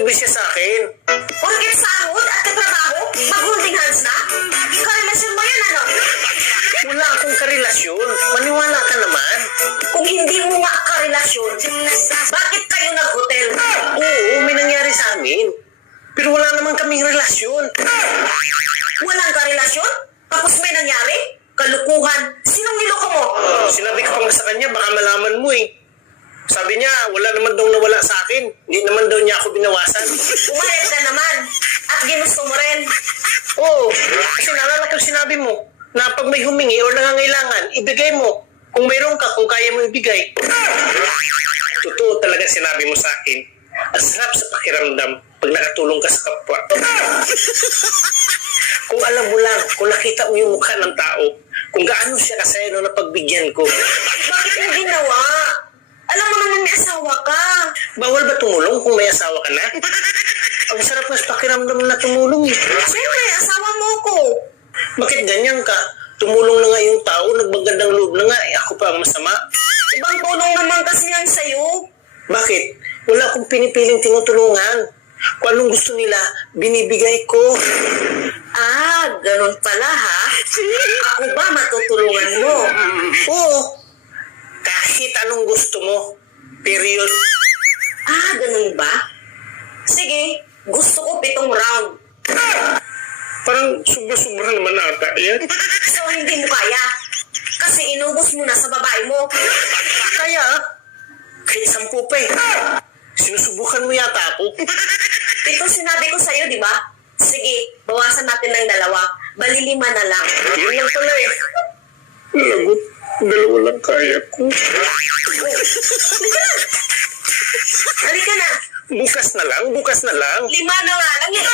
libre siya sa akin. Porket sahod at katrabaho, mag-holding hands na? Karelasyon mo yan, ano? Wala akong karelasyon. Maniwala ka naman. Kung hindi mo nga karelasyon, bakit kayo nag-hotel? Oo, may nangyari sa amin. Pero wala naman kaming relasyon. Walang karelasyon? Tapos may nangyari? Kalukuhan. Sinong niloko mo? Sinabi ko pa nga sa kanya, baka malaman mo eh. Sabi niya, wala naman daw nawala sa akin. Hindi naman daw niya ako binawasan. Umayag ka naman. At ginusto mo rin. Oo, kasi naalala ko sinabi mo na pag may humingi o nangangailangan, ibigay mo. Kung mayroon ka, kung kaya mo ibigay. Totoo talaga sinabi mo sa akin. Ang sarap sa pakiramdam pag nakatulong ka sa kapwa. kung alam mo lang, kung nakita mo yung mukha ng tao, kung gaano siya kasaya nung napagbigyan ko. Bakit mo ginawa? Alam mo naman may asawa ka. Bawal ba tumulong kung may asawa ka na? Ang sarap sa pakiramdam na tumulong eh. Siyempre, asawa mo ko. Bakit ganyan ka? Tumulong na nga yung tao, nagbagandang loob na nga, eh, ako pa ang masama. Ibang tulong naman kasi yan sa'yo. Bakit? Wala akong pinipiling tinutulungan. Kung anong gusto nila, binibigay ko. Ah, ganun pala ha. Ako ba matutulungan mo? Oo. Kahit anong gusto mo. Period. Ah, ganun ba? Sige, gusto ko pitong round. Parang sobra-sobra naman ata yan. So, hindi mo kaya. Kasi inubos mo na sa babae mo. Kaya, kahit sampu pa eh. Sinusubukan mo yata ako. Ito sinabi ko sa'yo, di ba? Sige, bawasan natin ng dalawa. Balilima na lang. Yun lang pala eh. Lagot. Dalawa lang kaya ko. Bukas na lang, bukas na lang. Lima na nga lang eh.